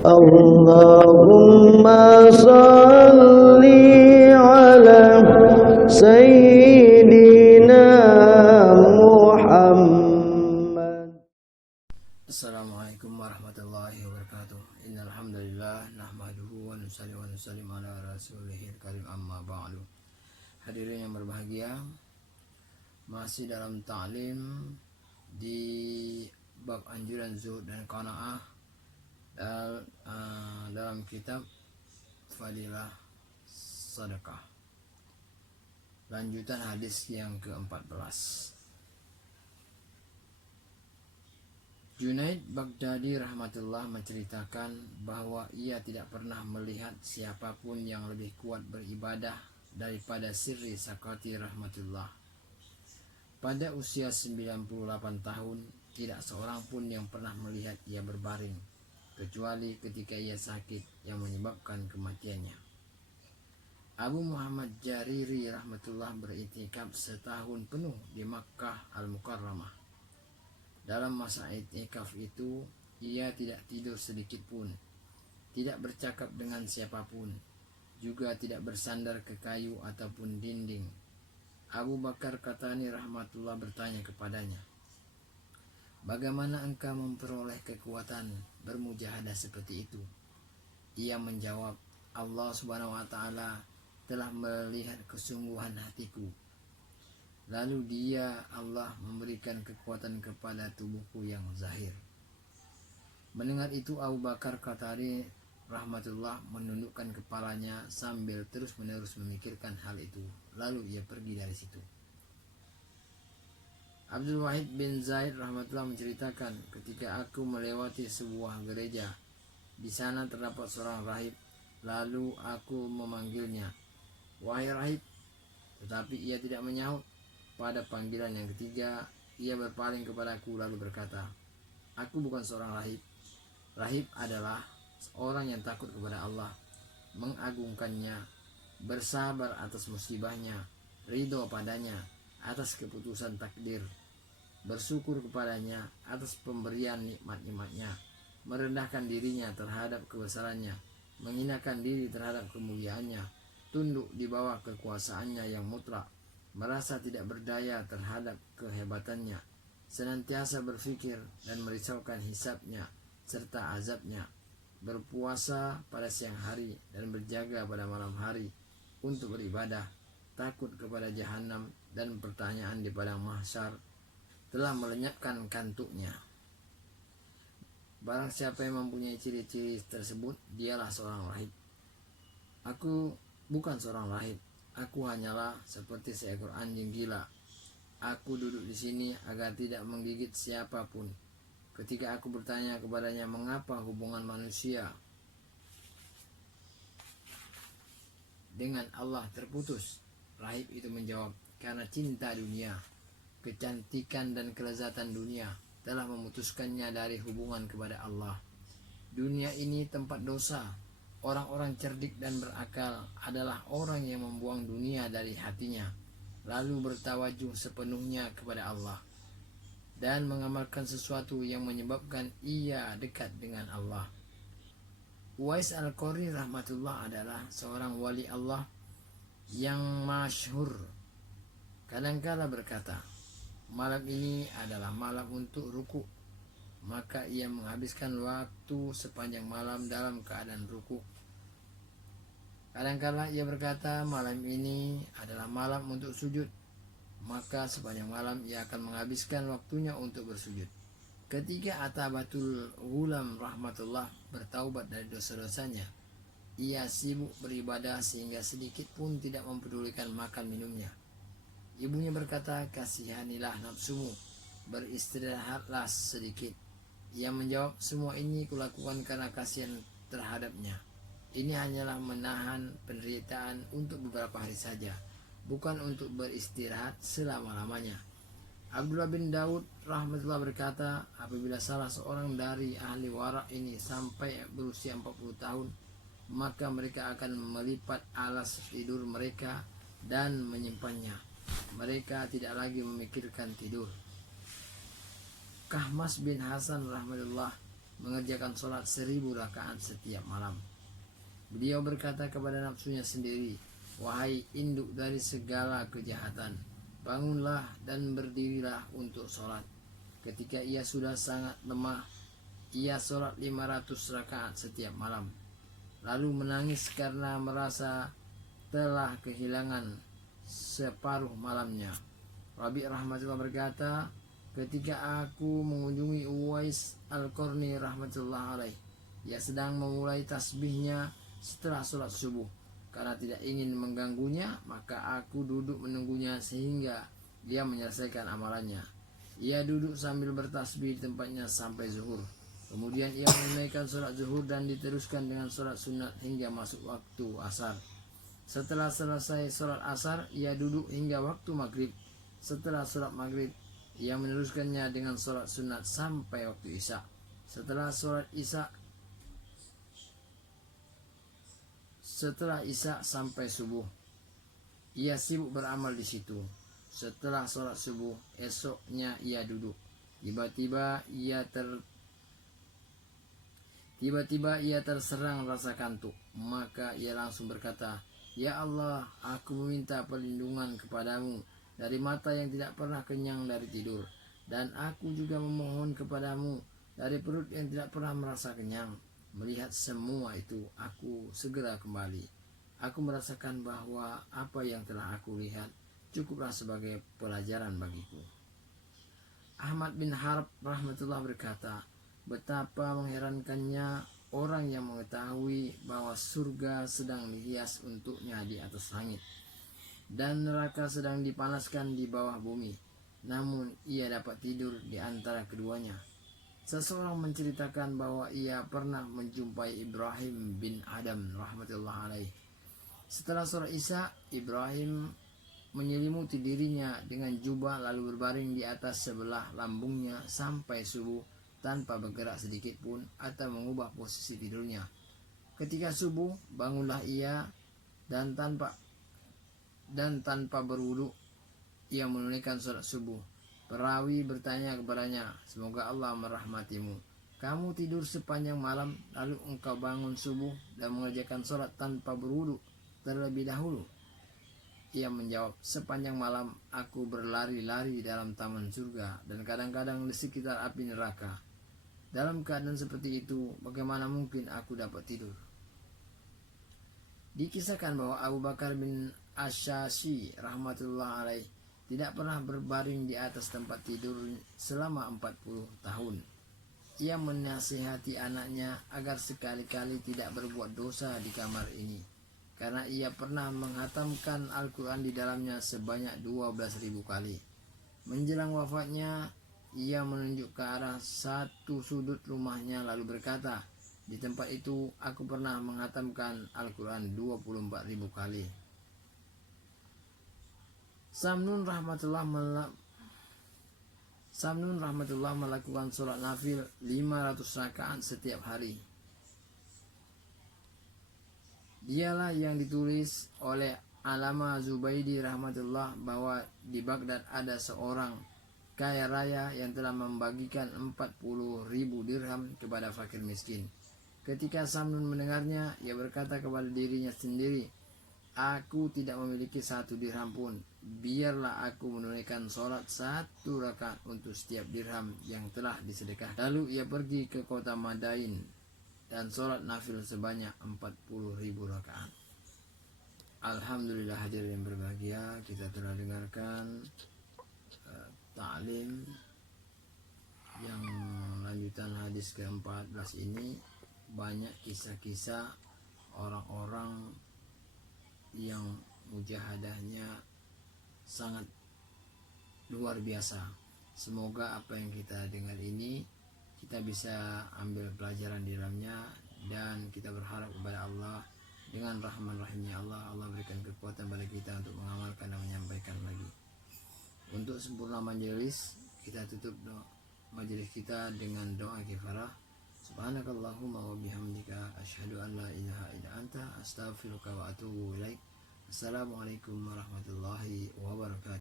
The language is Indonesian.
Allahumma salli ala Sayyidina Muhammad. Assalamualaikum warahmatullahi wabarakatuh. Innal hamdalillah nahmaduhu wa nusalli ala rasulihil karim, amma ba'du. Hadirin yang berbahagia, masih dalam ta'lim di bab anjuran zuhud dan qanaah dalam kitab Fadilah Sedekah. Lanjutan hadis yang ke-14. Junaid Baghdadi rahmatullah menceritakan bahwa ia tidak pernah melihat siapapun yang lebih kuat beribadah daripada Sirri Sakati rahmatullah. Pada usia 98 tahun, tidak seorang pun yang pernah melihat ia berbaring, kecuali ketika ia sakit yang menyebabkan kematiannya. Abu Muhammad Jariri rahmatullah beriktikaf setahun penuh di Makkah Al-Mukarramah. Dalam masa iktikaf itu, ia tidak tidur sedikit pun, tidak bercakap dengan siapapun, juga tidak bersandar ke kayu ataupun dinding. Abu Bakar Qatani rahmatullah bertanya kepadanya, "Bagaimana engkau memperoleh kekuatan bermujahadah seperti itu?" Ia menjawab, "Allah subhanahu wa ta'ala telah melihat kesungguhan hatiku. Lalu dia, Allah, memberikan kekuatan kepada tubuhku yang zahir." Mendengar itu, Abu Bakar Qatani rahmatullah menundukkan kepalanya sambil terus-menerus memikirkan hal itu. Lalu ia pergi dari situ. Abdul Wahid bin Zaid rahmatullah menceritakan, ketika aku melewati sebuah gereja, di sana terdapat seorang rahib. Lalu aku memanggilnya, "Wahai rahib," tetapi ia tidak menyahut. Pada panggilan yang ketiga, ia berpaling kepadaku lalu berkata, "Aku bukan seorang rahib. Rahib adalah seorang yang takut kepada Allah, mengagungkannya, bersabar atas musibahnya, ridho padanya atas keputusan takdir, bersyukur kepadanya atas pemberian nikmat-nikmatnya, merendahkan dirinya terhadap kebesarannya, menghinakan diri terhadap kemuliaannya, tunduk di bawah kekuasaannya yang mutlak, merasa tidak berdaya terhadap kehebatannya, senantiasa berfikir dan merisaukan hisabnya serta azabnya, berpuasa pada siang hari dan berjaga pada malam hari untuk beribadah, takut kepada jahanam dan pertanyaan di padang mahsyar, telah melenyapkan kantuknya. Barang siapa yang mempunyai ciri-ciri tersebut, dialah seorang rahib. Aku bukan seorang rahib. Aku hanyalah seperti seekor anjing gila. Aku duduk di sini agar tidak menggigit siapapun. Ketika aku bertanya kepadanya, mengapa hubungan manusia dengan Allah terputus, rahib itu menjawab, karena cinta dunia, kecantikan dan kelezatan dunia telah memutuskannya dari hubungan kepada Allah. Dunia ini tempat dosa. Orang-orang cerdik dan berakal adalah orang yang membuang dunia dari hatinya, lalu bertawajuh sepenuhnya kepada Allah dan mengamalkan sesuatu yang menyebabkan ia dekat dengan Allah. Uwais Al-Qarni rahmatullah adalah seorang wali Allah yang masyhur. Kadangkala berkata, "Malam ini adalah malam untuk ruku." Maka ia menghabiskan waktu sepanjang malam dalam keadaan ruku. Kadangkala ia berkata, "Malam ini adalah malam untuk sujud." Maka sepanjang malam ia akan menghabiskan waktunya untuk bersujud. Ketika Atabatul Ghulam rahmatullah bertaubat dari dosa-dosanya, ia sibuk beribadah sehingga sedikit pun tidak mempedulikan makan minumnya. Ibunya berkata, "Kasihanilah nafsumu, beristirahatlah sedikit." Ia menjawab, "Semua ini kulakukan karena kasihan terhadapnya. Ini hanyalah menahan penderitaan untuk beberapa hari saja, bukan untuk beristirahat selama-lamanya." Abdullah bin Daud rahmatullah berkata, apabila salah seorang dari ahli warak ini sampai berusia 40 tahun, maka mereka akan melipat alas tidur mereka dan menyimpannya. Mereka tidak lagi memikirkan tidur. Kahmas bin Hasan rahmatullah mengerjakan sholat 1000 rakaat setiap malam. Beliau berkata kepada nafsunya sendiri, "Wahai induk dari segala kejahatan, bangunlah dan berdirilah untuk sholat." Ketika ia sudah sangat lemah, ia sholat 500 rakaat setiap malam, lalu menangis karena merasa telah kehilangan separuh malamnya. Rabi' rahmatullah berkata, ketika aku mengunjungi Uwais Al-Qarni rahmatullah alaih, ia sedang memulai tasbihnya setelah sholat subuh. Karena tidak ingin mengganggunya, maka aku duduk menunggunya sehingga dia menyelesaikan amalannya. Ia duduk sambil bertasbih di tempatnya sampai zuhur. Kemudian ia menunaikan sholat zuhur dan diteruskan dengan sholat sunat hingga masuk waktu asar. Setelah selesai sholat asar, ia duduk hingga waktu maghrib. Setelah sholat maghrib, ia meneruskannya dengan sholat sunat sampai waktu isya. Setelah isya sampai subuh, ia sibuk beramal di situ. Setelah sholat subuh, esoknya ia duduk. Tiba-tiba ia terserang rasa kantuk. Maka ia langsung berkata, "Ya Allah, aku meminta perlindungan kepadamu dari mata yang tidak pernah kenyang dari tidur. Dan aku juga memohon kepadamu dari perut yang tidak pernah merasa kenyang. Melihat semua itu, aku segera kembali. Aku merasakan bahwa apa yang telah aku lihat cukuplah sebagai pelajaran bagiku." Ahmad bin Harb rahmatullah berkata, betapa mengherankannya orang yang mengetahui bahwa surga sedang dihias untuknya di atas langit dan neraka sedang dipanaskan di bawah bumi, namun ia dapat tidur di antara keduanya. Seseorang menceritakan bahwa ia pernah menjumpai Ibrahim bin Adam rahmatullah alaih. Setelah sholat isya, Ibrahim menyelimuti dirinya dengan jubah lalu berbaring di atas sebelah lambungnya sampai subuh tanpa bergerak sedikit pun atau mengubah posisi tidurnya. Ketika subuh, bangunlah ia dan tanpa berwudu ia menunaikan sholat subuh. Perawi bertanya kepadanya, "Semoga Allah merahmatimu. Kamu tidur sepanjang malam lalu engkau bangun subuh dan mengerjakan sholat tanpa berwudu terlebih dahulu?" Ia menjawab, "Sepanjang malam aku berlari-lari dalam taman surga dan kadang-kadang di sekitar api neraka. Dalam keadaan seperti itu, bagaimana mungkin aku dapat tidur?" Dikisahkan bahwa Abu Bakar bin Asyashi rahmatullah alaih tidak pernah berbaring di atas tempat tidur selama 40 tahun. Ia menasihati anaknya agar sekali-kali tidak berbuat dosa di kamar ini, karena ia pernah menghatamkan Al-Quran di dalamnya sebanyak 12.000 kali. Menjelang wafatnya, ia menunjuk ke arah satu sudut rumahnya lalu berkata, "Di tempat itu aku pernah menghatamkan Al-Quran 24.000 kali." Samnun rahmatullah melakukan sholat nafil 500 rakaat setiap hari. Dialah yang ditulis oleh Alama Zubaidi rahmatullah bahwa di Baghdad ada seorang kaya raya yang telah membagikan 40.000 dirham kepada fakir miskin. Ketika Samnun mendengarnya, ia berkata kepada dirinya sendiri, "Aku tidak memiliki 1 dirham pun. Biarlah aku menunaikan sholat 1 rakaat untuk setiap dirham yang telah disedekah." Lalu ia pergi ke kota Madain dan sholat nafil sebanyak 40.000 rakaat. Alhamdulillah hadirin berbahagia, kita telah dengarkan ta'lim yang lanjutan hadis ke-14 ini. Banyak kisah-kisah orang-orang yang mujahadahnya sangat luar biasa. Semoga apa yang kita dengar ini kita bisa ambil pelajaran di dalamnya, dan kita berharap kepada Allah dengan rahman-rahimnya Allah berikan kekuatan pada kita untuk mengamalkan dan menyampaikan lagi. Untuk sempurna majelis, kita tutup majelis kita dengan doa kifarah. Subhanakallahumma wa bihamdika asyhadu an la ilaha illa anta astaghfiruka wa atubu ilaik. Assalamualaikum warahmatullahi wabarakatuh.